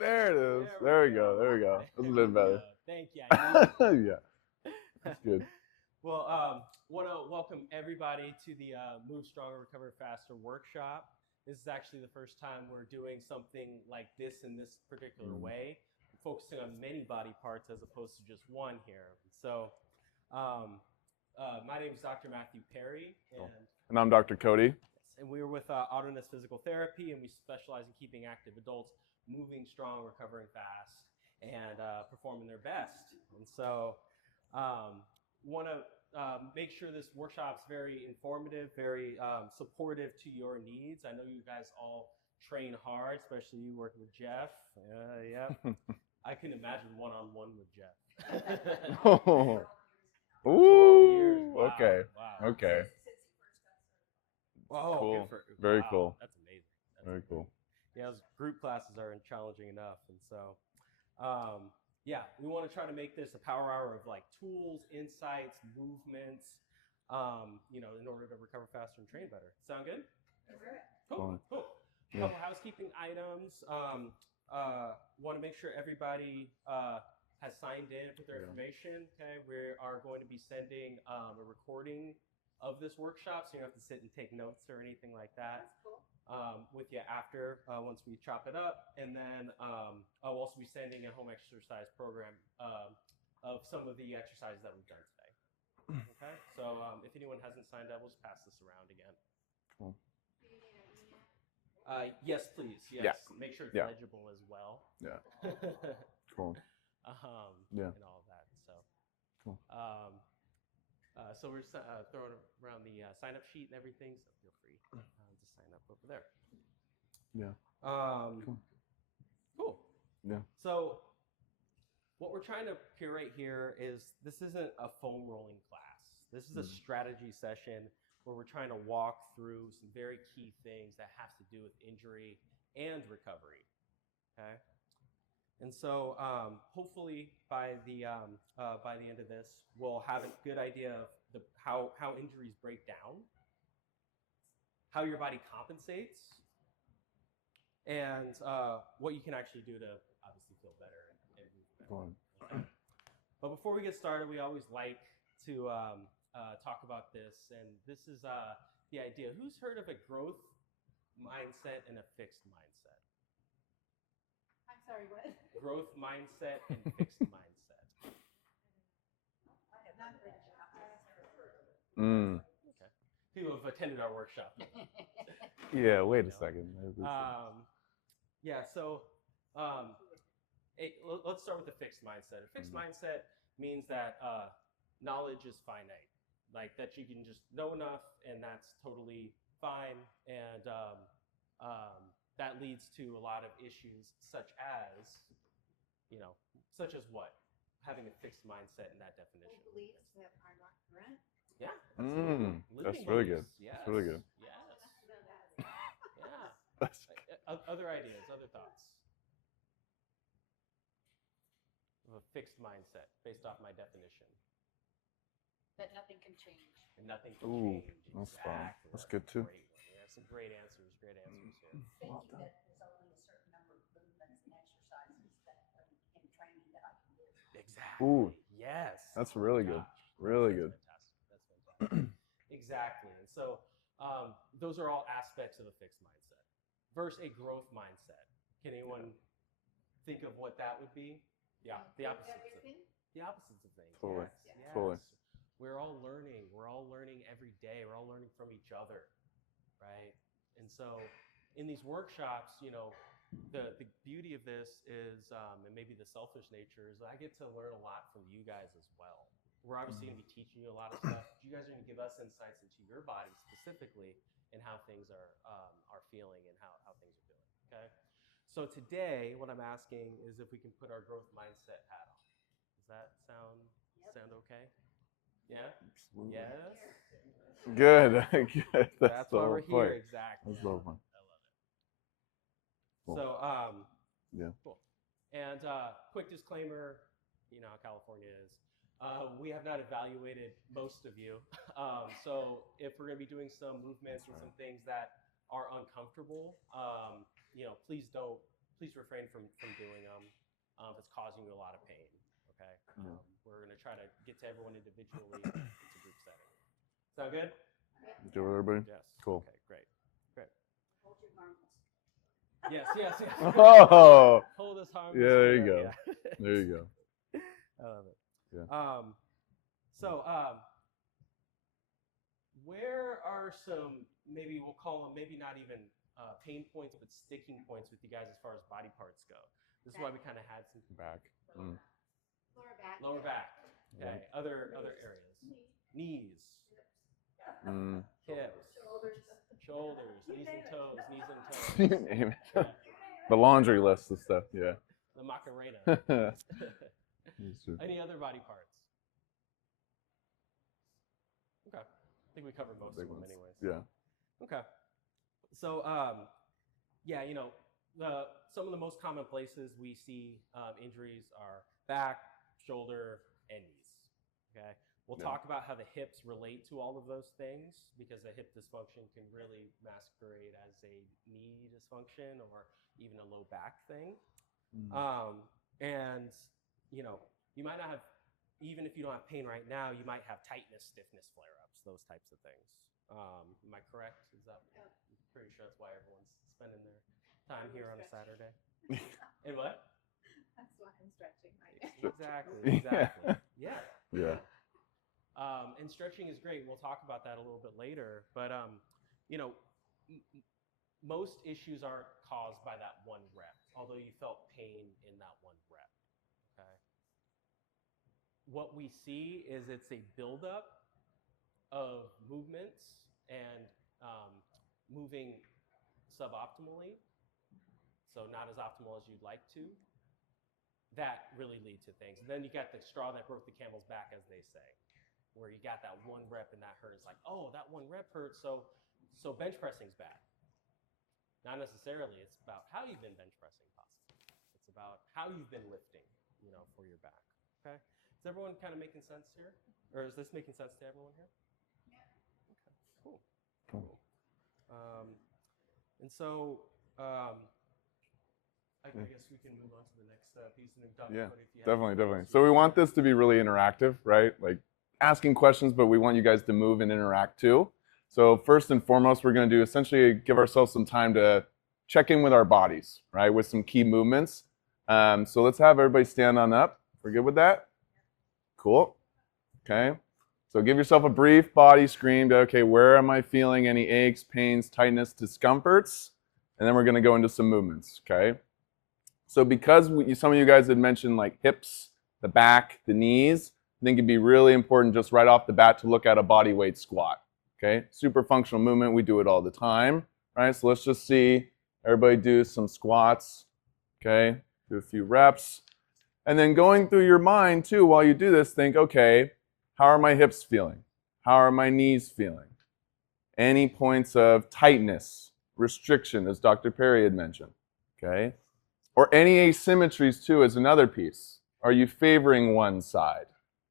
There it is. There we go. There we go. That's a bit better. Thank you. I needed Yeah, that's good. Well, want to welcome everybody to the Move Stronger, Recover Faster workshop. This is actually the first time we're doing something like this in this particular way, focusing on many body parts as opposed to just one here. So, my name is Dr. Matthew Perry, And I'm Dr. Cody. and we are with Auto-Ness Physical Therapy, and we specialize in keeping active adults moving strong, recovering fast, and performing their best. And so, want to make sure this workshop's very informative, very supportive to your needs. I know you guys all train hard, especially you working with Jeff. Yeah. I can imagine one-on-one with Jeff. Oh. 12 years. Ooh. Wow. Okay. Wow. Okay. Oh, Cool. good for, Very wow, cool. That's amazing. That's Very amazing. cool. Yeah, those group classes are challenging enough, and so, yeah, we want to try to make this a power hour of like tools, insights, movements, in order to recover faster and train better. Sound good? Cool. Cool. Yeah. Couple housekeeping items. Want to make sure everybody has signed in with their information. Okay, we are going to be sending a recording of this workshop, so you don't have to sit and take notes or anything like that. That's cool. With you after once we chop it up, and then I'll also be sending a home exercise program of some of the exercises that we've done today. Okay, so if anyone hasn't signed up, we'll just pass this around again. Cool. Do you need an email? Yes, please. Yes. Yeah. Make sure it's Yeah. legible as well. Yeah. Cool. Yeah. And all of that. So, Cool. So we're throwing around the sign-up sheet and everything. So feel free to sign up over there. Yeah. Cool. Yeah. So what we're trying to curate here is this isn't a foam rolling class. This is a strategy session where we're trying to walk through some very key things that have to do with injury and recovery. Okay. And so hopefully by the end of this, we'll have a good idea of how injuries break down, how your body compensates, and what you can actually do to obviously feel better and move better. Okay. But before we get started, we always like to talk about this, and this is the idea. Who's heard of a growth mindset and a fixed mindset? I'm sorry, what? Growth mindset and fixed mindset. I have not heard of that. Okay. People have attended our workshop. Yeah. Wait a second. Yeah. So, let's start with the fixed mindset. A fixed mindset means that knowledge is finite, like that you can just know enough, and that's totally fine. And that leads to a lot of issues, such as what? Having a fixed mindset in that definition. Old beliefs that are not current. Yeah. That's really good. Yes. That's really good. Yes. Know that. Yeah. That's Other ideas, other thoughts. Of a fixed mindset based off my definition. That nothing can change. And nothing can Ooh, change. that's fun. Exactly. That's good too. Great one. We have some great answers here. Thinking that there's only a certain number of movements and exercises that in training that I can do. Exactly. Ooh. Yes. That's really good. Gosh, Really that's good. Fantastic. That's fantastic. Exactly. And so those are all aspects of a fixed mindset. Versus a growth mindset. Can anyone think of what that would be? Yeah, the opposites. Everything? The opposites of things. Totally. Yes. Totally. We're all learning. We're all learning every day. We're all learning from each other, right? And so, in these workshops, the beauty of this is, and maybe the selfish nature is, I get to learn a lot from you guys as well. We're obviously going to be teaching you a lot of stuff. You guys are going to give us insights into your body specifically, and how things are feeling and how things are doing. Okay. So today, what I'm asking is if we can put our growth mindset hat on. Does that sound okay? Yeah? Yes? Good. Good. That's the why whole we're point. here, exactly. That's the whole point. I love it. Cool. So, Yeah. cool. And quick disclaimer, you know how California is. We have not evaluated most of you. So if we're going to be doing some movements and some things that are uncomfortable, please don't please refrain from doing them if it's causing you a lot of pain. Okay. We're going to try to get to everyone individually. It's a group setting. Sound good? Do it, everybody? Yes. Cool. Okay, great. Hold your harmless. Yes. Oh! Hold this harmless. Yeah, there you go. Yeah. There you go. I love it. Yeah. Where are some, maybe we'll call them, maybe not even pain points, but sticking points with you guys as far as body parts go? This is why we kind of had some Back. Lower back. lower back. Okay. Other areas. Knees. Hips. Shoulders. Knees and toes. You name it. The laundry list of stuff, yeah. The Macarena. Any other body parts? Okay. I think we covered most of them anyways. Yeah. Okay. So, yeah, some of the most common places we see injuries are back, shoulder, and knees. Okay. We'll talk about how the hips relate to all of those things, because a hip dysfunction can really masquerade as a knee dysfunction or even a low back thing. And, you might not have, even if you don't have pain right now, you might have tightness, stiffness, flare-ups, those types of things. Am I correct? Is that? I'm pretty sure that's why everyone's spending their time here on a Saturday. And what? That's why I'm stretching my neck. Exactly. Yeah. Yeah. And stretching is great. We'll talk about that a little bit later. But, most issues aren't caused by that one rep, although you felt pain in that one rep. Okay. What we see is it's a buildup of movements and moving suboptimally, so not as optimal as you'd like to, that really lead to things. And then you got the straw that broke the camel's back, as they say, where you got that one rep and that hurt. It's like, oh, that one rep hurts, so bench pressing's bad. Not necessarily. It's about how you've been bench pressing, possibly. It's about how you've been lifting, for your back. Okay? Is everyone kind of making sense here? Or is this making sense to everyone here? Yeah. Okay, cool. And so, I guess we can move on to the next piece. And Dr. Yeah, Cody, if you have definitely. So we want this to be really interactive, right? Like asking questions, but we want you guys to move and interact too. So first and foremost, we're going to do essentially give ourselves some time to check in with our bodies, right? With some key movements. So let's have everybody stand on up. We're good with that? Cool. Okay. So give yourself a brief body screen to, okay, where am I feeling any aches, pains, tightness, discomforts? And then we're going to go into some movements, okay? So because some of you guys had mentioned like hips, the back, the knees, I think it'd be really important just right off the bat to look at a body weight squat, okay? Super functional movement. We do it all the time, right? So let's just see everybody do some squats, okay? Do a few reps. And then going through your mind too, while you do this, think, okay, how are my hips feeling? How are my knees feeling? Any points of tightness, restriction, as Dr. Perry had mentioned, okay? Or any asymmetries too is another piece. Are you favoring one side?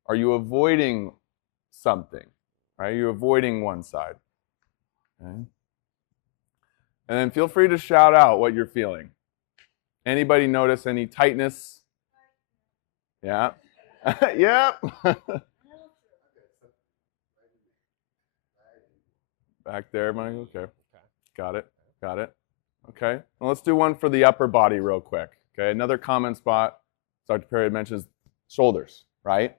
Are you avoiding something? Are you avoiding one side? Okay. And then feel free to shout out what you're feeling. Anybody notice any tightness? Yeah. Yep. Back there, Michael. Okay. Got it. Okay. Well, let's do one for the upper body real quick. Okay. Another common spot, Dr. Perry mentions shoulders, right?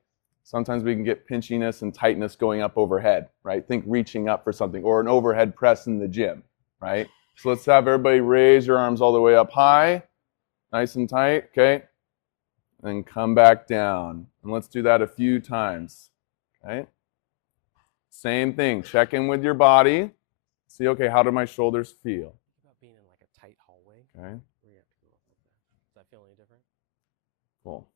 Sometimes we can get pinchiness and tightness going up overhead, right? Think reaching up for something, or an overhead press in the gym, right? So let's have everybody raise your arms all the way up high, nice and tight, okay? And come back down. And let's do that a few times, okay? Same thing, check in with your body. See, okay, how do my shoulders feel? About being in like a tight hallway. Okay. Where you have to go up like that. Does that feel any different? Cool.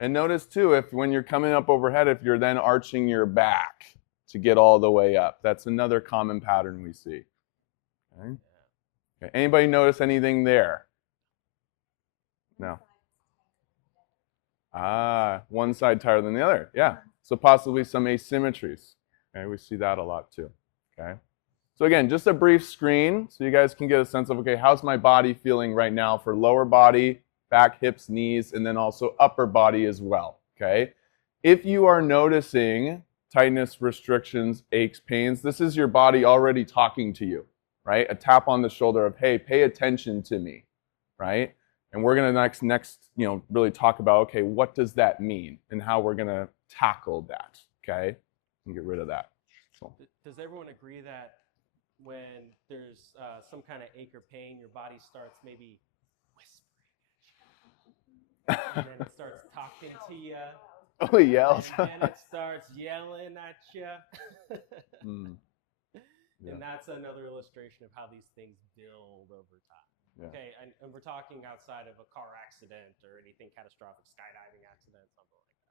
And notice too, if when you're coming up overhead, if you're then arching your back to get all the way up. That's another common pattern we see. Okay. Okay. Anybody notice anything there? No. One side tighter than the other. Yeah. So possibly some asymmetries. Okay, we see that a lot too. Okay. So again, just a brief screen so you guys can get a sense of, okay, how's my body feeling right now for lower body, back, hips, knees, and then also upper body as well, okay? If you are noticing tightness, restrictions, aches, pains, this is your body already talking to you, right? A tap on the shoulder of, hey, pay attention to me, right? And we're gonna next, really talk about, okay, what does that mean and how we're gonna tackle that, okay? And get rid of that. So. Does everyone agree that when there's some kind of ache or pain, your body starts maybe whispering at you, and then it starts talking to you, Oh, yells. and then it starts yelling at you. Yeah. And that's another illustration of how these things build over time. Yeah. Okay, and we're talking outside of a car accident or anything catastrophic, skydiving accident, something like that.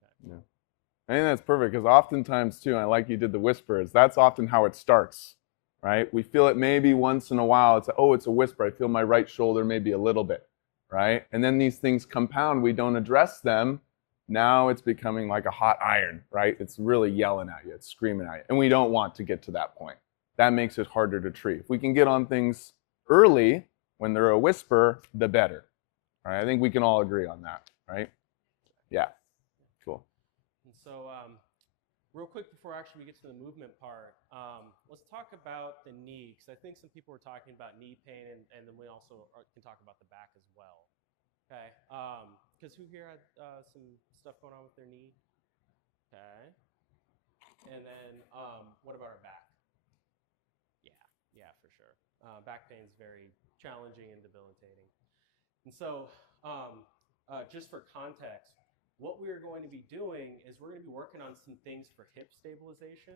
Okay. Yeah. I think that's perfect because oftentimes too, and I like you did the whispers, that's often how it starts, right? We feel it maybe once in a while. It's, oh, it's a whisper. I feel my right shoulder maybe a little bit, right? And then these things compound. We don't address them. Now it's becoming like a hot iron, right? It's really yelling at you. It's screaming at you. And we don't want to get to that point. That makes it harder to treat. If we can get on things early when they're a whisper, the better. All right? I think we can all agree on that, right? Yeah. Cool. And so real quick before actually we get to the movement part, let's talk about the knee, because I think some people were talking about knee pain, and then we also can talk about the back as well. Okay, because who here had some stuff going on with their knee? Okay, and then what about our back? Yeah, for sure. Back pain is very challenging and debilitating. And so just for context, what we're going to be doing is we're going to be working on some things for hip stabilization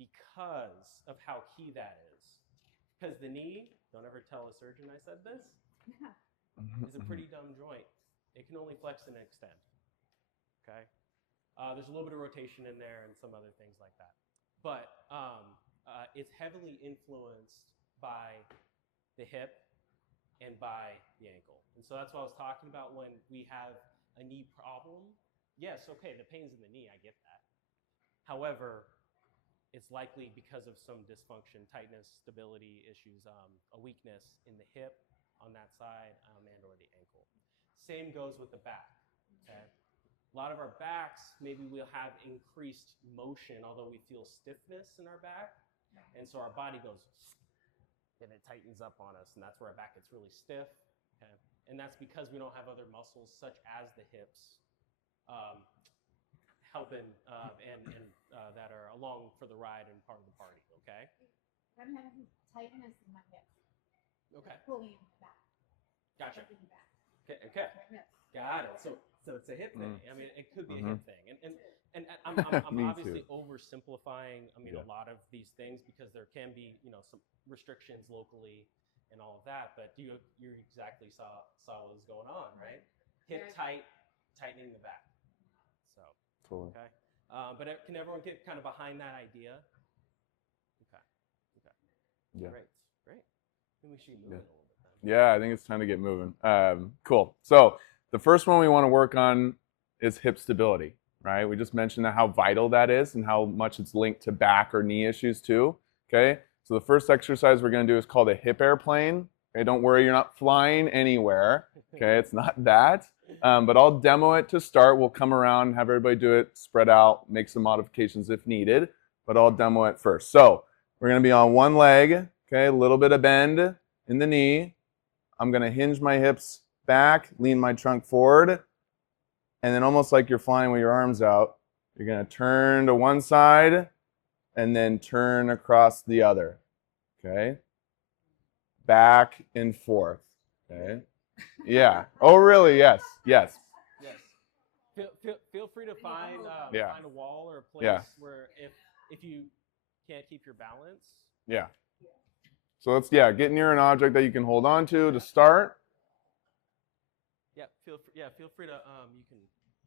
because of how key that is. Because the knee, don't ever tell a surgeon I said this, is a pretty dumb joint. It can only flex and extend, okay? There's a little bit of rotation in there and some other things like that. But it's heavily influenced by the hip and by the ankle. And so that's what I was talking about when we have a knee problem. Yes, okay, the pain's in the knee, I get that. However, it's likely because of some dysfunction, tightness, stability issues, a weakness in the hip on that side and or the ankle. Same goes with the back, okay? A lot of our backs, maybe we'll have increased motion, although we feel stiffness in our back. And so our body goes, and it tightens up on us, and that's where our back gets really stiff, okay? And that's because we don't have other muscles such as the hips helping and that are along for the ride and part of the party, okay? I'm having tightness in my hips. Okay. Pulling back. Gotcha. Pulling back. Okay. Yes. Got it. So it's a hip thing. I mean, it could be a hip thing. And I'm Me obviously too. oversimplifying, a lot of these things because there can be, some restrictions locally and all of that, but you exactly saw what was going on, right? Hip tight, tightening the back. So, Totally. okay. But can everyone get kind of behind that idea? Okay. Yeah. Great. Maybe we should move it a little bit then. Yeah, I think it's time to get moving. Cool. So the first one we want to work on is hip stability, right? We just mentioned how vital that is and how much it's linked to back or knee issues too, okay? So the first exercise we're going to do is called a hip airplane. Okay, don't worry, you're not flying anywhere, okay? It's not that. But I'll demo it to start. We'll come around, have everybody do it, spread out, make some modifications if needed, but I'll demo it first. So we're going to be on one leg, okay? A little bit of bend in the knee. I'm going to hinge my hips back, lean my trunk forward, and then almost like you're flying with your arms out, you're going to turn to one side and then turn across the other, okay? Back and forth, okay? Yeah. Oh, really? Yes. Yes. Feel free to find a wall or a place where if you can't keep your balance. Yeah. So let's get near an object that you can hold on to start. Yeah. Feel free to you can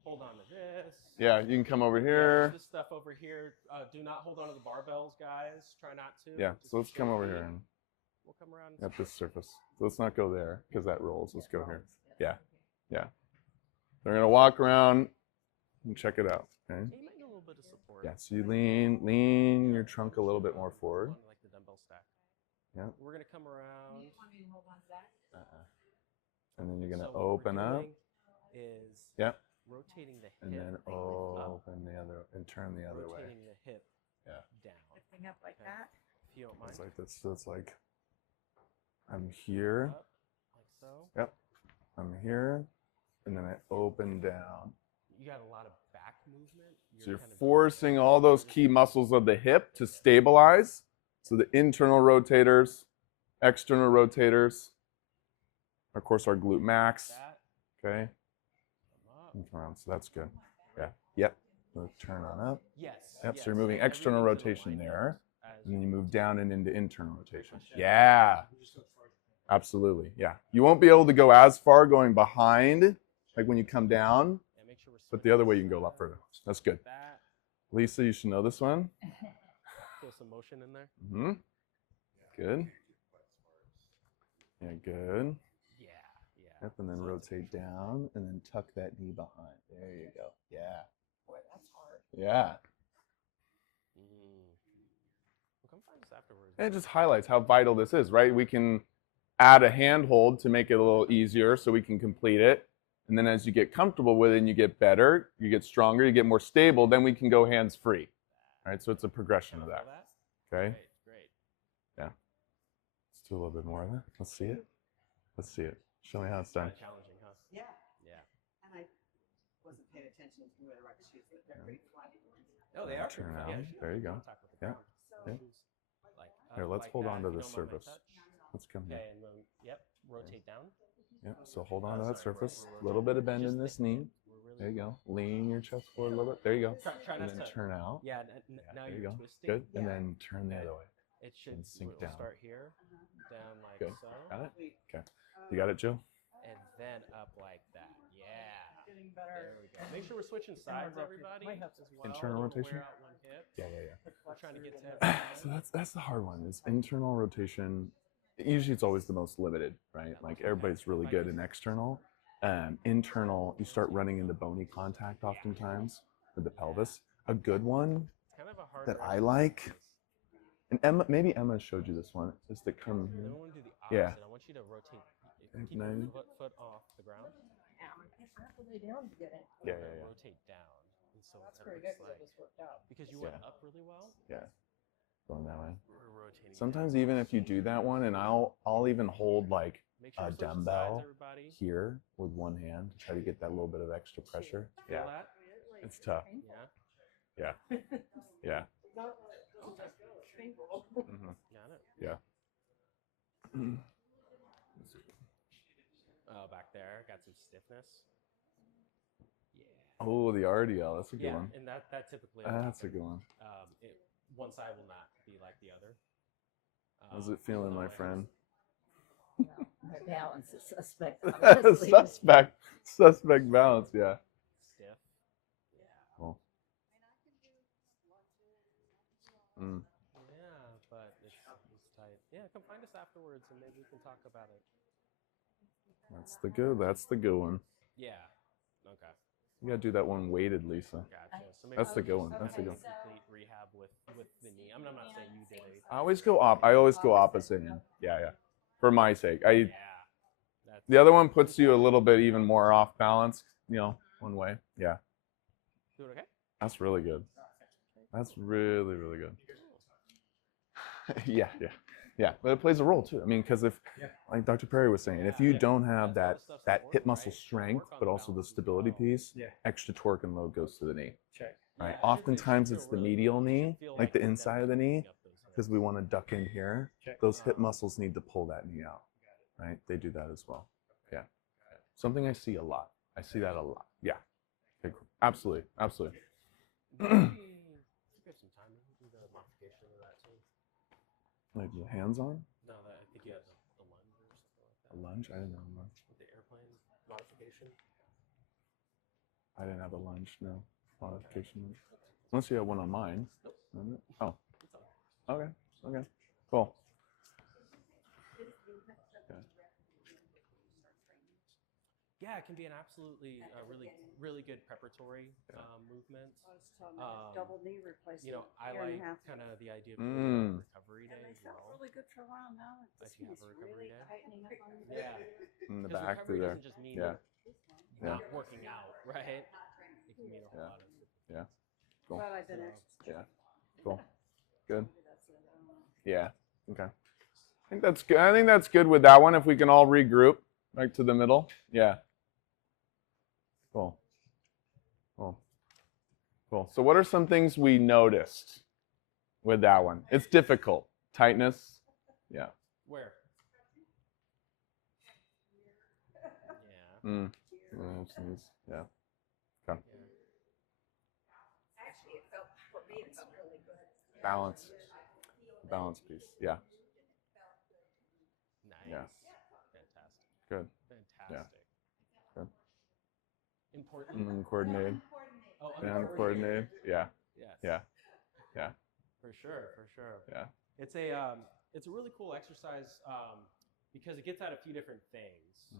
hold on to this. Yeah, you can come over here. This stuff over here. Do not hold on to the barbells, guys. Try not to. Yeah. So let's come over here and we'll come around at this surface. So let's not go there because that rolls. Let's go here. Yeah. They're gonna walk around and check it out. Okay. You might need a little bit of support. Yeah. So you lean your trunk a little bit more forward. Like the dumbbell Yep. We're gonna come around. You want me to hold on to that? And then you're gonna So what we're open up. doing is Yep. rotating the hip And then up, open the other and turn the other way. rotating the hip Yeah. down. Lifting up like Okay. that. If you don't mind. It's like this. So it's like I'm here. Up, like so. Yep. I'm here, and then I open down. You got a lot of back movement. So you're kind of forcing all those key muscles of the hip to stabilize. So the internal rotators, external rotators, of course our glute max. that. Okay. Come up. And turn around. So that's good. Yeah. Yep. So turn on up. Yes. Yep. yes. So you're moving external Everything's rotation aligned there, as and then you move down and into internal rotation. push out. Yeah. Absolutely. Yeah. You won't be able to go as far going behind, like when you come down, Yeah, make sure we're but the other switching way you can go a lot sides. further. That's good. That. Lisa, you should know this one. Feel some motion in there. Mm-hmm. Good. Yeah, good. Yeah. Yeah. Yep, and then So that's rotate down and then tuck that knee behind. There you go. Yeah. Boy, that's hard. Yeah. Well, come find us afterwards. And it just highlights how vital this is, right? We can add a handhold to make it a little easier so we can complete it. And then as you get comfortable with it and you get better, you get stronger, you get more stable, then we can go hands free. Right? So it's a progression of Feel that. Okay? Great. Great. Let's do a little bit more of that. Let's see it. Let's see it. Show me how it's done. Kinda challenging, huh? Yeah, Yeah. and I wasn't paying attention to where the right shoes, but they're pretty flat. Oh, they are. Turn pretty fun. out. Yeah, There you go. contact with the Yeah. ground. So, Yeah. Like, Here, let's like hold that, on if to you the don't mind my surface. touch. Let's come here. Okay, and then rotate down. Yep. So hold on to that Sorry, surface. we're A little bit of bend in just this knee. We're really There you go. Lean your chest forward a little bit. There you go. Try And not then to. turn out. Yeah. Yeah, Now there you you're go. twisting. Good. And Yeah. then turn the Okay. other way. It should And sink we'll down. start here, down like Good. so, Got it? Wait, Okay. You got it, Jill? and then up like that. Yeah. getting There better. we go. Make sure we're switching sides, everybody. My hips As well. Internal Don't rotation? Wear out one hip. Yeah. We're trying to get to So everyone. that's the hard one. Is internal rotation. Usually it's always the most limited, right? Like everybody's really good in external. Internal, you start running into bony contact oftentimes with the pelvis. A good one It's kind of a hard that I like, and Emma, maybe Emma showed you this one, is to come Then here. we want to do the opposite. Yeah. I want you to rotate. And Keep then- your foot off the ground. Yeah. Rotate down. And so That's it pretty looks good because like, it just worked out. because you went Yeah. up really well. Yeah. Going that way. We're rotating. Sometimes down. even if you do that one, and I'll even hold like Make sure a we're switching dumbbell sides, everybody. here with one hand to try to get that little bit of extra pressure. Feel Yeah. that? It's tough. Yeah. Yeah. Painful. Mhm. Got it. Yeah. Oh, back there, got some stiffness. Yeah. Oh, the RDL. That's a good Yeah, one. and that typically. That's a good one. One side will not be like the other. How's it feeling, no, my it has- friend? My balance is suspect. honestly. Suspect balance. Yeah. Stiff. Yeah. Cool. Mm. Yeah, but it's tight. Yeah, come find us afterwards and maybe we can talk about it. That's the good one. Yeah. Okay. You gotta do that one weighted, Lisa. Gotcha. So maybe That's the we'll good one. just That's the do good a one. complete rehab with the knee. I'm not saying you did it. I always go opposite end. Yeah. For my sake. Yeah. That's The other one puts you a little bit even more off balance, one way. Yeah. doing okay? That's really good. That's really, really good. Yeah. But it plays a role too. I mean, because if, like Dr. Perry was saying, if you don't have that hip muscle strength, but also the stability piece, extra torque and load goes to the knee. Right. Yeah, Oftentimes it it's should the feel really medial good. It should knee, feel like the we're inside of the knee, demonstrating up those hips. because we want to duck in here. Those hip muscles need to pull that knee out. Right. They do that as well. Yeah. Something I see a lot. I see that a lot. Yeah. Absolutely. Maybe give some time to do the modification of that too. Like the hands on? No, I think you had a lunge or something like that. A lunge? I didn't have a lunge. With the airplane modification. I didn't have a lunge, no. Modification. Unless you have one on mine. Oh. Okay. Cool. Yeah, it can be an absolutely really good preparatory movement. I was telling them double knee replacement. You know, I year and like a half kind ago. of the idea of doing it on a recovery day And they as felt well. really good for a while now. If This you one have is a recovery really day. tightening up on the Yeah, In the because back recovery through there. doesn't just mean Yeah. Yeah. not working out, right? It can mean a whole Yeah. lot of different Yeah. things. Cool. But I've been So, exercising. Yeah. Cool. Good. Maybe that's it. I don't know. Yeah. Okay. I think that's good. I think that's good with that one. If we can all regroup right to the middle. Yeah. Cool. Cool. Cool. So what are some things we noticed with that one? It's difficult. Tightness. Yeah. where? Yeah. Mm. Yeah. Okay. Actually, it felt, for me, it felt really good. Balance. Balance piece. Yeah. Nice. Yeah. Fantastic. Good. Fantastic. Good. Important. Coordinated. Oh, Yeah. Coordinated. Yeah. Yes. Yeah. Yeah. For sure. For sure. Yeah. It's a really cool exercise because it gets at a few different things.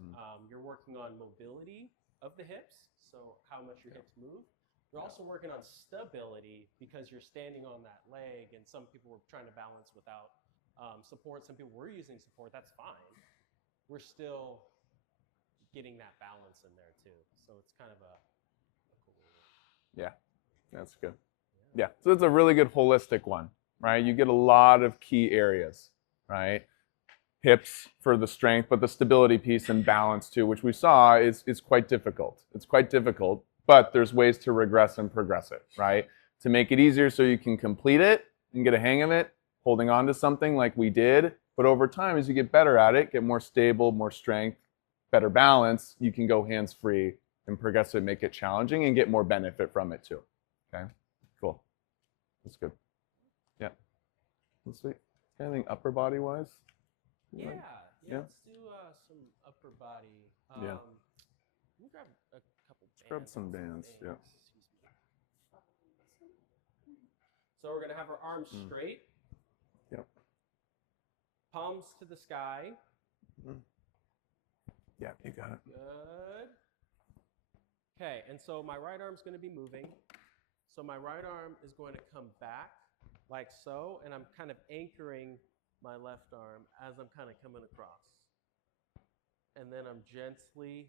You're working on mobility of the hips, so how much your hips move. You're also working on stability because you're standing on that leg, and some people were trying to balance without support. Some people were using support. That's fine. We're still getting that balance in there too. So it's kind of a cool. Yeah. That's good. Yeah. So it's a really good holistic one, right? You get a lot of key areas, right? Hips for the strength, but the stability piece and balance too, which we saw is quite difficult. It's quite difficult, but there's ways to regress and progress it, right? To make it easier so you can complete it and get a hang of it, holding on to something like we did. But over time, as you get better at it, get more stable, more strength, better balance, you can go hands-free and progress it, make it challenging, and get more benefit from it too. Okay, cool. That's good. Yeah. Let's see. Anything upper body wise? Yeah. Yeah. Let's do some upper body. Yeah. Let me grab a couple bands. Grab some bands. Yeah. So we're gonna have our arms straight. Yep. Palms to the sky. Yeah, you got it. Good. Okay, and so my right arm's going to be moving. So my right arm is going to come back like so, and I'm kind of anchoring my left arm as I'm kind of coming across. And then I'm gently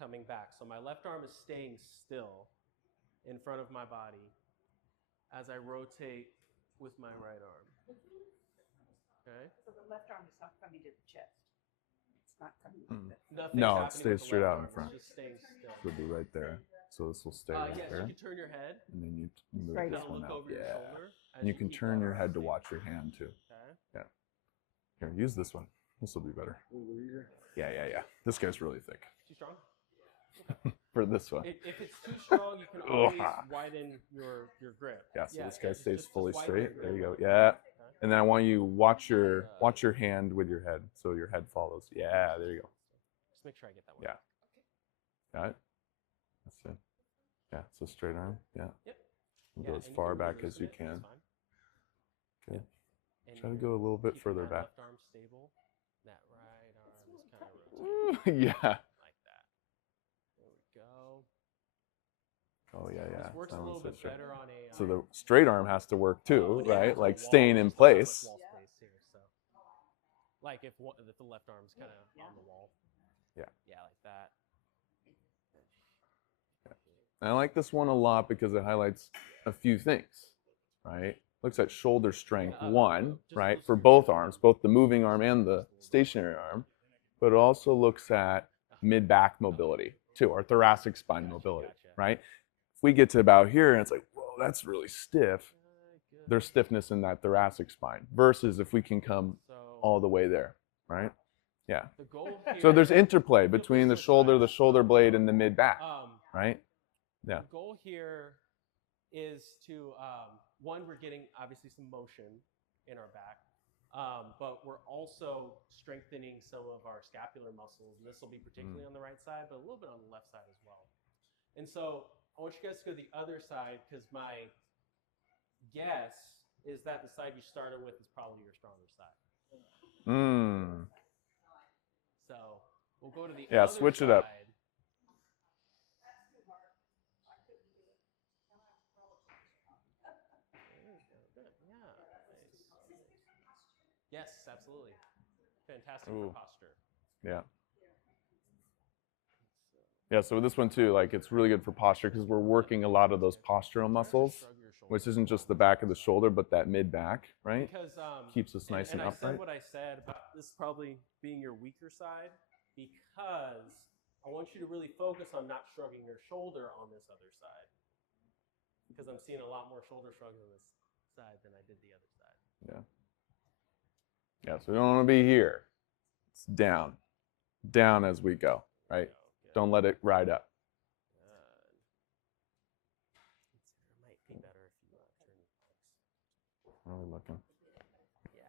coming back. So my left arm is staying still in front of my body as I rotate with my right arm. Okay? So the left arm is not coming to the chest. It's not coming like this. Nothing's No, it happening stays with the straight left out in arm. front. It's just staying still. It'll be right there. So this will stay right Yes, there. you can turn your head. And then you move Straight this out. one Look out. over your Yeah. shoulder. And you can keep turn going your head to stable. watch your hand too. Okay. Yeah. Here, use this one. This will be better. Yeah. This guy's really thick. Too strong? For this one. If it's too strong, you can always widen your grip. Yeah, so this guy just- stays just fully widen your straight. There you grip. go. Yeah. Okay. And then I want you watch your hand with your head, so your head follows. Yeah, there you go. Just make sure I get that one. Yeah. Got it? That's it. Yeah, so straight arm. Yeah. Yep. And Yeah, go as and far can back reverse as you it, can. that's fine. Good. And Try to you're go a little bit keeping further that back. Left arm stable. That right arm is kind of rotating Yeah. like that. There we go. Oh yeah. This works a That little one's so bit straight. better on a. So the straight arm has to work too, when it right? has a Like wall, staying in just not much place. wall space here, so. Like if the left arm's kind of on the wall. Yeah. Yeah, like that. And I like this one a lot because it highlights a few things, right? Looks at shoulder strength, one, right, for both arms, both the moving arm and the stationary arm, but it also looks at mid-back mobility too, or thoracic spine mobility, right? If we get to about here and it's like, whoa, that's really stiff, there's stiffness in that thoracic spine versus if we can come all the way there, right? Yeah. The goal So here- there's interplay between the shoulder blade, and the mid-back, right? Yeah. The goal here is to, one, we're getting obviously some motion in our back, but we're also strengthening some of our scapular muscles. And this will be particularly on the right side, but a little bit on the left side as well. And so I want you guys to go to the other side because my guess is that the side you started with is probably your stronger side. So we'll go to the other switch it up. side. fantastic Ooh. for posture. Yeah. Yeah, so with this one too, like it's really good for posture because we're working a lot of those postural muscles, Shrug your shoulders. which isn't just the back of the shoulder, but that mid back, right? Because Keeps us nice and I said upright. what I said about this probably being your weaker side because I want you to really focus on not shrugging your shoulder on this other side. Because I'm seeing a lot more shoulder shrugs on this side than I did the other side. Yeah. Yeah, so we don't want to be here. It's down. Down as we go, right? Good. Don't let it ride up. Good. It might be better if you turn your legs. How are we looking? Yeah.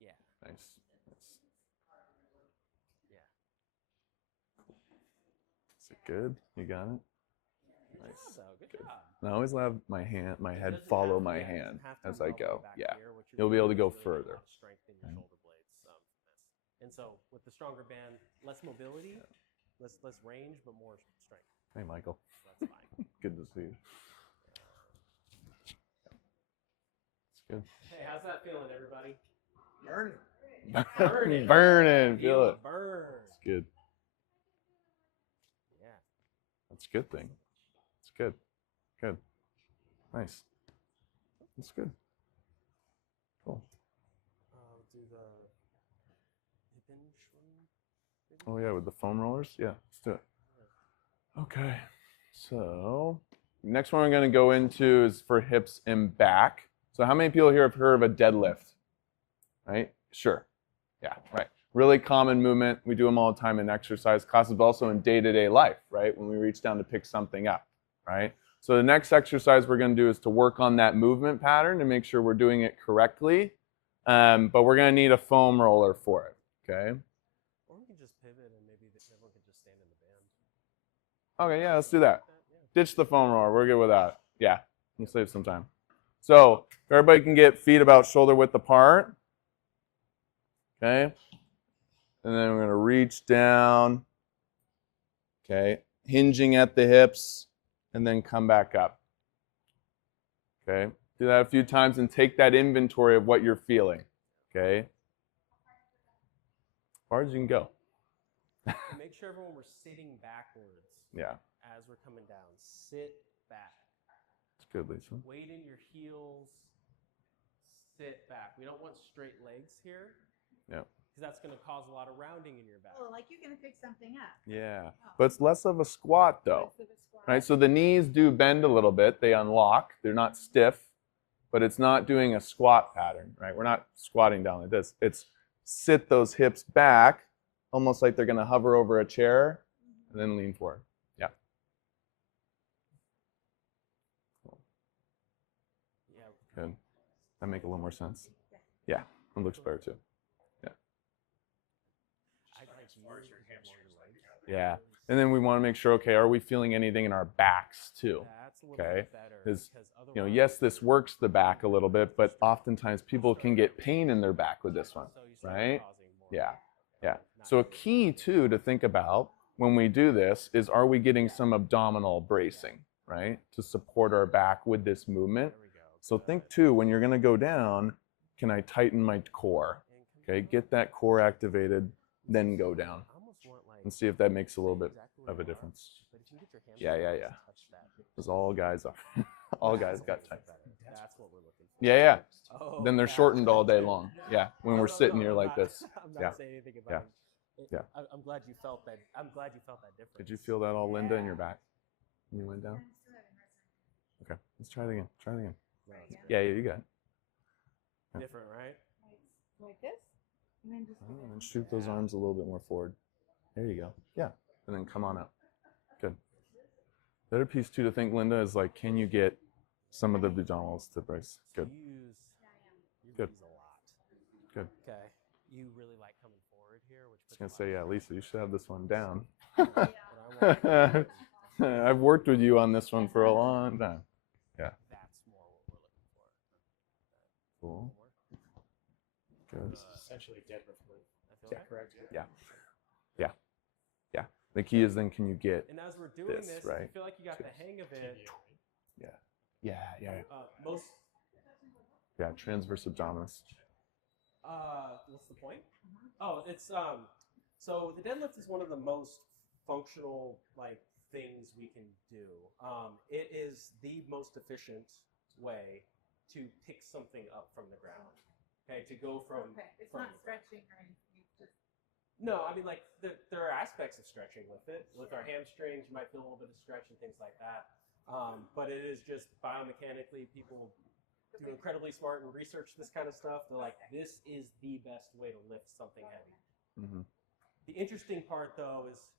Yeah. Nice. Yeah. Is it good? You got it? Nice. So good Good. job. And I always have my hand, my It head doesn't follow have- my yeah, it hand doesn't have to as I all the way go. back Yeah. here. What you're You'll be able to doing go is really getting a further. lot of strength in your shoulder blades from this. And so with the stronger band, less mobility, less range, but more strength. Hey, Michael. So that's fine. Good to see you. It's good. Hey, how's that feeling, everybody? Burning. it. Burning. Feel it. Burn. It's good. Yeah. That's a good thing. It's good. Good. Nice. That's good. Cool. Do the hip hinge one. Oh yeah, with the foam rollers? Yeah, let's do it. Okay. So next one we're going to go into is for hips and back. So how many people here have heard of a deadlift? Right? Sure. Yeah, right. Really common movement. We do them all the time in exercise classes, but also in day-to-day life, right? When we reach down to pick something up, right? So the next exercise we're going to do is to work on that movement pattern to make sure we're doing it correctly. But we're going to need a foam roller for it, okay? Or we can just pivot and maybe everyone can just stand in the band. Okay, yeah, let's do that. Yeah. Ditch the foam roller. We're good with that. Yeah, we'll save some time. So if everybody can get feet about shoulder width apart. Okay. And then we're going to reach down. Okay. Hinging at the hips and then come back up. Okay. Do that a few times and take that inventory of what you're feeling. Okay. As far as you can go. And make sure everyone we're sitting backwards. Yeah. As we're coming down. Sit back. It's good, Lisa. Weight in your heels. Sit back. We don't want straight legs here. Yeah. Because that's going to cause a lot of rounding in your back. Oh, like you're gonna pick something up. Yeah. But it's less of a squat though. Most of it's squat. Right, so the knees do bend a little bit. They unlock. They're not stiff, but it's not doing a squat pattern, right? We're not squatting down like this. It's sit those hips back, almost like they're going to hover over a chair, and then lean forward. Yeah. Yeah. Good. That make a little more sense. Yeah, it looks better too. Yeah. And then we want to make sure, okay, are we feeling anything in our backs too? That's a little Okay. bit better. Because, Because you know, yes, this works the back a little bit, but oftentimes people can get pain in their back with this one, right? Yeah. Yeah. So a key too to think about when we do this is, are we getting some abdominal bracing, right? To support our back with this movement. So think too, when you're going to go down, can I tighten my core? Okay, get that core activated, then go down. And see if that makes a little bit of a difference. Yeah. Because all guys are, all guys got tight. That's what we're looking for. Yeah. Oh, Then they're yeah. shortened all day long. Yeah, when we're sitting here like I'm this. not Yeah. saying anything about Yeah. it. Yeah. I'm glad you felt that. I'm glad you felt that difference. Did you feel that all, Linda, in your back when you went down? Okay, let's try it again. Try it again. No, it's good. Yeah, you got it. Different, right? Like this? And then just. Oh, and shoot those arms a little bit more forward. There you go. Yeah, and then come on up. Good. The other piece too to think, Linda, is like, can you get some of the abdominals to brace? Good. You Good. use a lot. Good. Okay. You really like coming forward here, which I was gonna say, yeah, Lisa, you should have this one down. What I want I've worked with you on this one for a long time. Yeah. That's more what we're looking for. Cool. Good. Essentially deadlift move. I feel Yeah, that. correct. Yeah. The key is then, can you get? And as we're doing This, this, right? I feel like you got the hang of it. Yeah. Most Yeah. Transverse abdominis. What's the point? Oh, it's so the deadlift is one of the most functional things we can do. It is the most efficient way to pick something up from the ground. Okay, to go from. Okay, it's from not stretching or anything. Just No, I mean there are aspects of stretching with it. With our hamstrings, you might feel a little bit of stretch and things like that. But it is just biomechanically, people do incredibly smart and research this kind of stuff. They're like, this is the best way to lift something heavy. Mm-hmm. The interesting part, though, is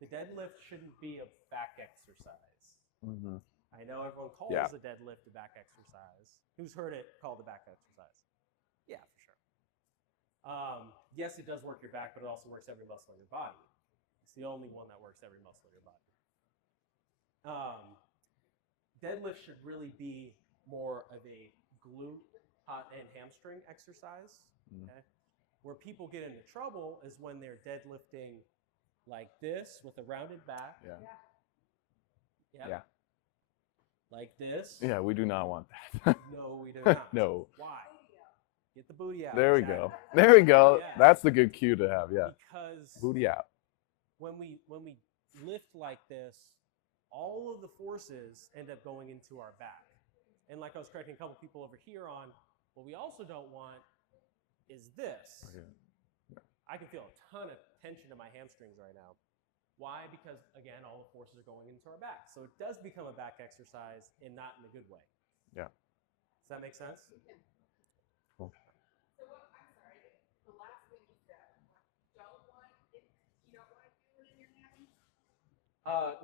the deadlift shouldn't be a back exercise. Mm-hmm. I know everyone calls Yeah. the deadlift a back exercise. Who's heard it called a back exercise? Yeah, for sure. Yes, it does work your back, but it also works every muscle in your body. It's the only one that works every muscle in your body. Deadlift should really be more of a glute and hamstring exercise. Okay? Where people get into trouble is when they're deadlifting like this with a rounded back. Yeah. Yep. Yeah. Like this. Yeah, we do not want that. No, we do not. No. Why? Get the booty out. There we Exactly. go. There we go. Yeah. That's the good cue to have. Yeah. Because Booty out. when we lift like this, all of the forces end up going into our back. And like I was correcting a couple people over here on, what we also don't want is this. Okay. I can feel a ton of tension in my hamstrings right now. Why? Because, again, all the forces are going into our back. So it does become a back exercise and not in a good way. Yeah. Does that make sense? Cool. so what? I'm sorry. The last thing you said. You don't want it. You don't want to do it in your hands.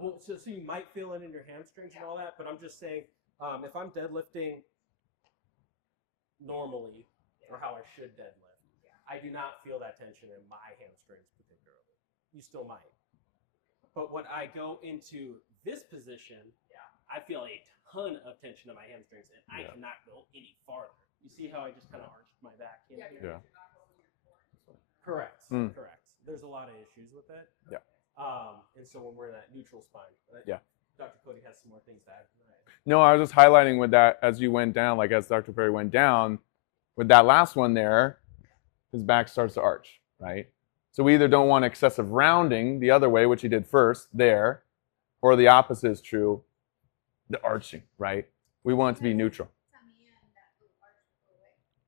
Well, so you might feel it in your hamstrings and all that, but I'm just saying, if I'm deadlifting normally, or how I should deadlift, I do not feel that tension in my hamstrings particularly. You still might. But when I go into this position, I feel a ton of tension in my hamstrings, and I cannot go any farther. You see how I just kind of arched my back in here? Yeah. Correct. Mm. Correct. There's a lot of issues with it. Yeah. And so when we're in that neutral spine, Yeah. Dr. Cody has some more things to add tonight. No, I was just highlighting with that as you went down, like as Dr. Perry went down, with that last one there, his back starts to arch, right? So we either don't want excessive rounding the other way, which he did first there, or the opposite is true, the arching, right? We want it to be neutral.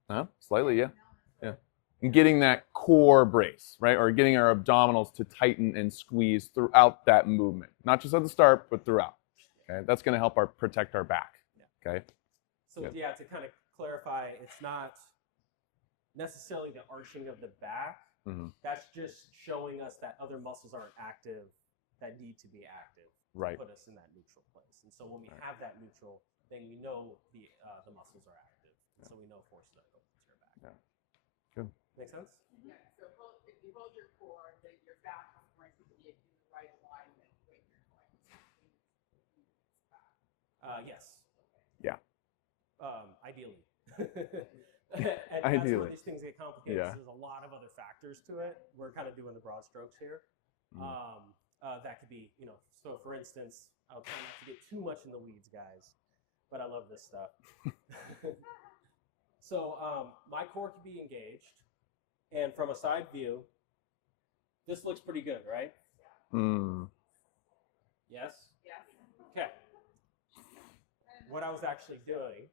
Huh? Slightly, yeah. Yeah. And getting that core brace, right? Or getting our abdominals to tighten and squeeze throughout that movement. Not just at the start, but throughout. Okay? That's going to help protect our back. Okay? So yeah, to kind of clarify, it's not necessarily the arching of the back. Mm-hmm. That's just showing us that other muscles aren't active that need to be active Right. to put us in that neutral place. And so when we have that neutral, then we know the muscles are active. So we know forces are going to your back. Yeah. Good. Make sense? Yeah. So if you hold your core, then your back is going to be in the right alignment with your joints. Yes. Yeah. Ideally. And that's Ideally. where these things get complicated. Yeah. There's a lot of other factors to it. We're kind of doing the broad strokes here. That could be, so for instance, I'll try not to get too much in the weeds, guys, but I love this stuff. So my core can be engaged, and from a side view, this looks pretty good, right? Mm. Yes? Yes. Okay. What I was actually doing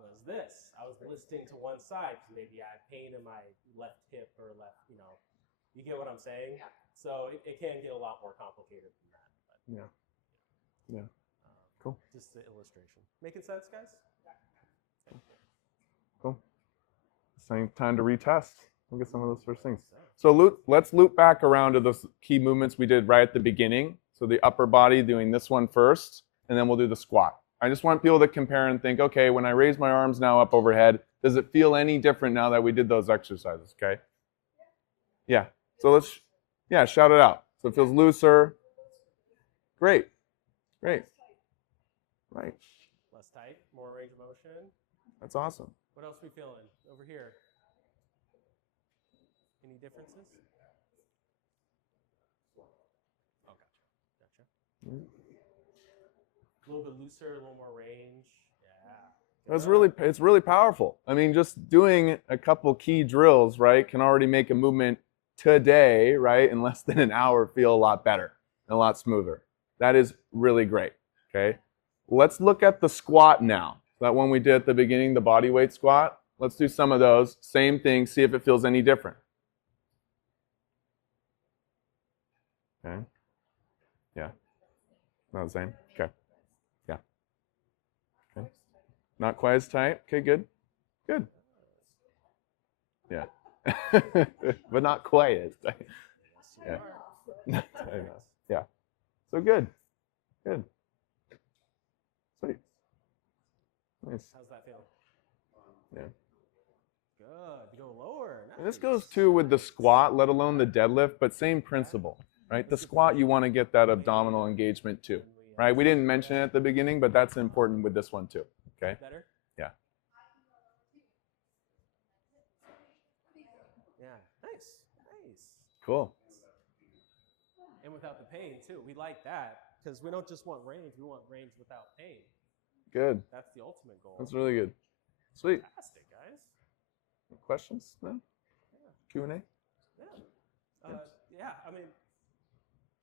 was this. I was listing to one side because maybe I had pain in my left hip or left, you get what I'm saying? Yeah. So it can get a lot more complicated than that. But, Yeah. Yeah. Cool. Just the illustration. Making sense, guys? Cool. It's time to retest. Look at some of those first things. So let's loop back around to those key movements we did right at the beginning. So the upper body, doing this one first, and then we'll do the squat. I just want people to compare and think, okay, when I raise my arms now up overhead, does it feel any different now that we did those exercises, okay? Yeah. So shout it out. So it feels looser. Great. Great. Right. Less tight, more range of motion. That's awesome. What else are we feeling over here? Any differences? Oh, gotcha. A little bit looser, a little more range. Yeah. It's really powerful. I mean, just doing a couple key drills, right, can already make a movement today, right, in less than an hour feel a lot better and a lot smoother. That is really great, okay? Let's look at the squat now. That one we did at the beginning, the body weight squat. Let's do some of those. Same thing, see if it feels any different. Okay. Yeah. Not the same? Okay. Yeah. Okay. Not quite as tight? Okay, good. Good. Yeah. But not quite as tight. Yeah. Not tight enough. Yeah. So good. Good. Sweet. Nice. How's that feel? Yeah. Good. You go lower. Nice. And this goes too with the squat, let alone the deadlift, but same principle, right? The squat, you want to get that abdominal engagement too, right? We didn't mention it at the beginning, but that's important with this one too, okay? Better? Yeah. Yeah. Nice. Nice. Cool. And without the pain too. We like that because we don't just want range. We want range without pain. Good. That's the ultimate goal. That's really good. Sweet. Fantastic, guys. Questions? No? Q&A? Yeah. Yeah. I mean,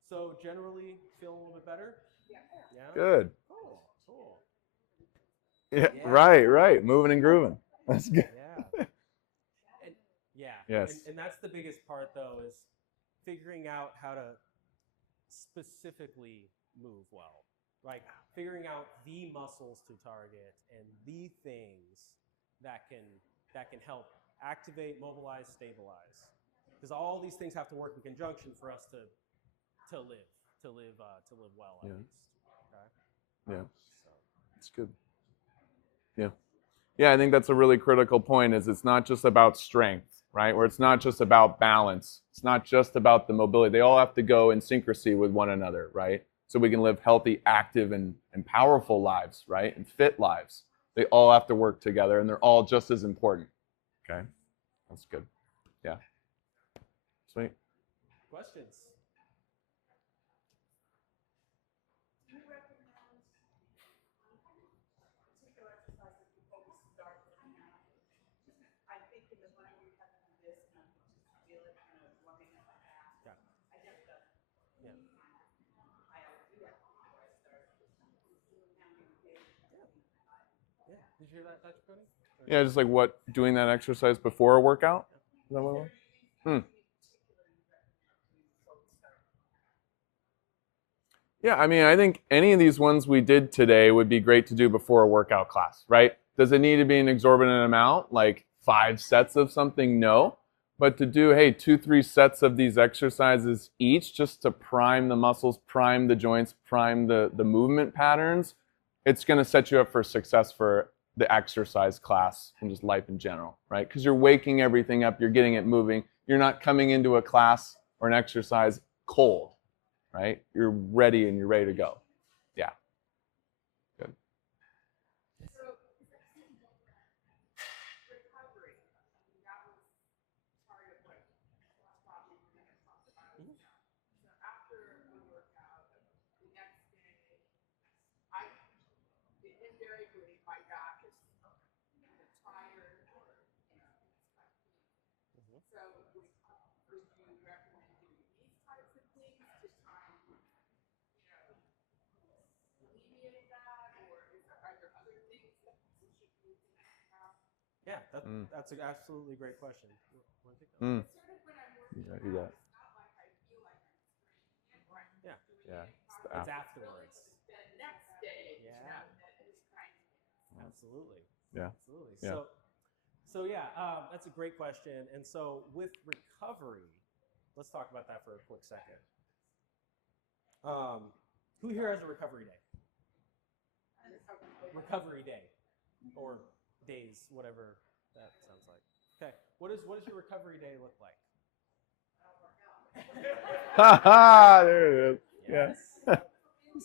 so generally feel a little bit better. Yeah. Good. Cool. Cool. Yeah, Yeah. right. Moving and grooving. That's good. Yeah. And, yeah. Yes. And that's the biggest part, though, is figuring out how to specifically move well. Like figuring out the muscles to target and the things that can help activate, mobilize, stabilize. Because all these things have to work in conjunction for us to live well at least. Okay? Yeah. So. That's good. Yeah. Yeah, I think that's a really critical point is it's not just about strength, right? Or it's not just about balance. It's not just about the mobility. They all have to go in syncrasy with one another, right? So we can live healthy, active, and powerful lives, right? And fit lives. They all have to work together, and they're all just as important. Okay? That's good. Yeah. Sweet. Questions? Particular exercises before we start working out. I think in the morning we have to do this and I can just feel it kind of warming up my ass. Yeah. I never done it. Yeah. I always do that before I start. Yeah. Did you hear that, Dr. Cody? Yeah, just like what, doing that exercise before a workout? Is that what it was? Yeah, I mean, I think any of these ones we did today would be great to do before a workout class, right? Does it need to be an exorbitant amount, like 5 sets of something? No. But to do, hey, 2-3 sets of these exercises each just to prime the muscles, prime the joints, prime the movement patterns, it's going to set you up for success for the exercise class and just life in general, right? Because you're waking everything up, you're getting it moving. You're not coming into a class or an exercise cold, right? You're ready and you're ready to go. Yeah. Good. So, recovery. That was part of what Bob and you guys talked about. So after a workout, the next day, invariably my back is either tired or, so would you recommend doing these types of things to try and, alleviate that, or are there other things that we should be thinking about? Yeah, that's an absolutely great question. Want to take that? Mm. It's sort of when I'm working Yeah, out, you got it. it's not like I feel like I'm straining and right. Yeah. Yeah. It's afterwards. The next day, Yeah. that is kind of. Absolutely. Yeah. Absolutely. Yeah. So yeah, that's a great question. And so with recovery, let's talk about that for a quick second. Who here has a recovery day? Recovery day, or days, whatever that sounds like. Okay. What does your recovery day look like? Ha there it is. Yes. Yeah.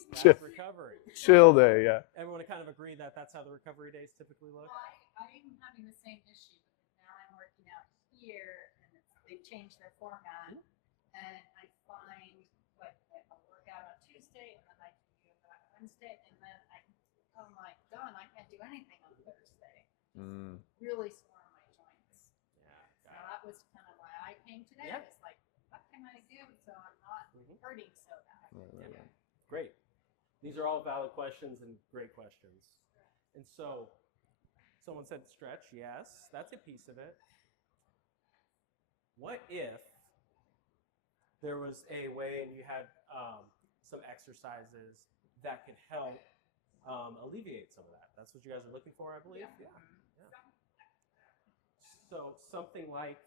That's recovery. Chill day, yeah. Everyone kind of agree that that's how the recovery days typically look? Well, I'm having the same issue, but now I'm working out here, and they've changed their format, and I find I'll work out on Tuesday, and then I do yoga on Wednesday, and then I'm like done. I can't do anything on Thursday. really sore on my joints. Yeah, So got that was kind of why I came today. Yeah. I was like, what can I do so I'm not hurting so bad? it. Great. These are all valid questions and great questions. And so, someone said stretch. Yes, that's a piece of it. What if there was a way and you had some exercises that could help alleviate some of that? That's what you guys are looking for, I believe. Yeah. So something like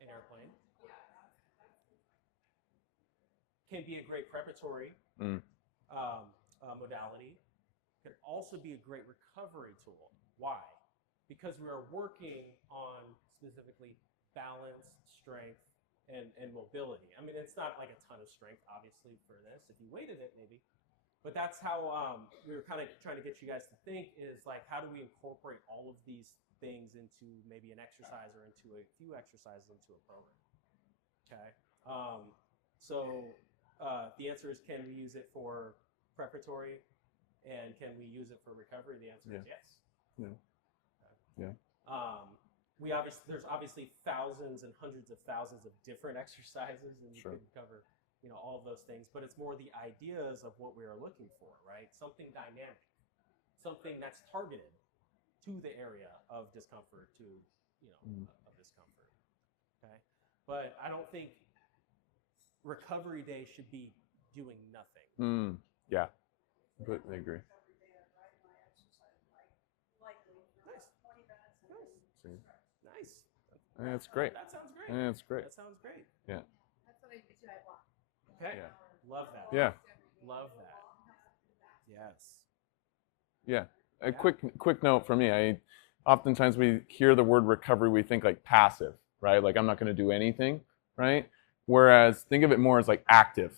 an airplane can be a great preparatory modality. Could also be a great recovery tool. Why? Because we are working on specifically balance, strength, and mobility. I mean, it's not like a ton of strength, obviously, for this. If you weighted it, maybe. But that's how we were kind of trying to get you guys to think is like, how do we incorporate all of these things into maybe an exercise or into a few exercises into a program? Okay. So the answer is, can we use it for preparatory? And can we use it for recovery? The answer is yes. Yeah. Okay. There's obviously thousands and hundreds of thousands of different exercises, and you could cover, all of those things. But it's more the ideas of what we are looking for, right? Something dynamic, something that's targeted to the area of discomfort, of discomfort. Okay, but I don't think recovery day should be doing nothing. Yeah, completely agree. Nice. That's great. That sounds great. That's great. That sounds great. Yeah. That's what I do too. I walk. Okay. Yeah. Love that. Yeah. Love that. Yes. Yeah. A quick note for me. Oftentimes we hear the word recovery, we think like passive, right? Like I'm not going to do anything, right? Whereas think of it more as like active.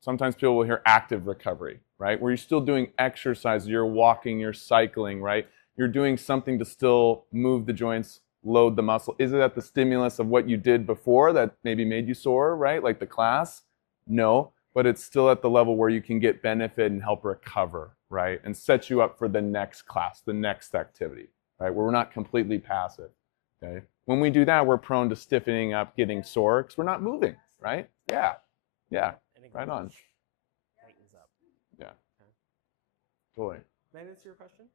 Sometimes people will hear active recovery, right? Where you're still doing exercise, you're walking, you're cycling, right? You're doing something to still move the joints, load the muscle. Is it at the stimulus of what you did before that maybe made you sore, right? Like the class? No, but it's still at the level where you can get benefit and help recover, right? And set you up for the next class, the next activity, right? Where we're not completely passive, okay? When we do that, we're prone to stiffening up, getting sore, because we're not moving, right? Yeah, right on. Lightens up. Yeah, Okay. totally. Did I answer your question?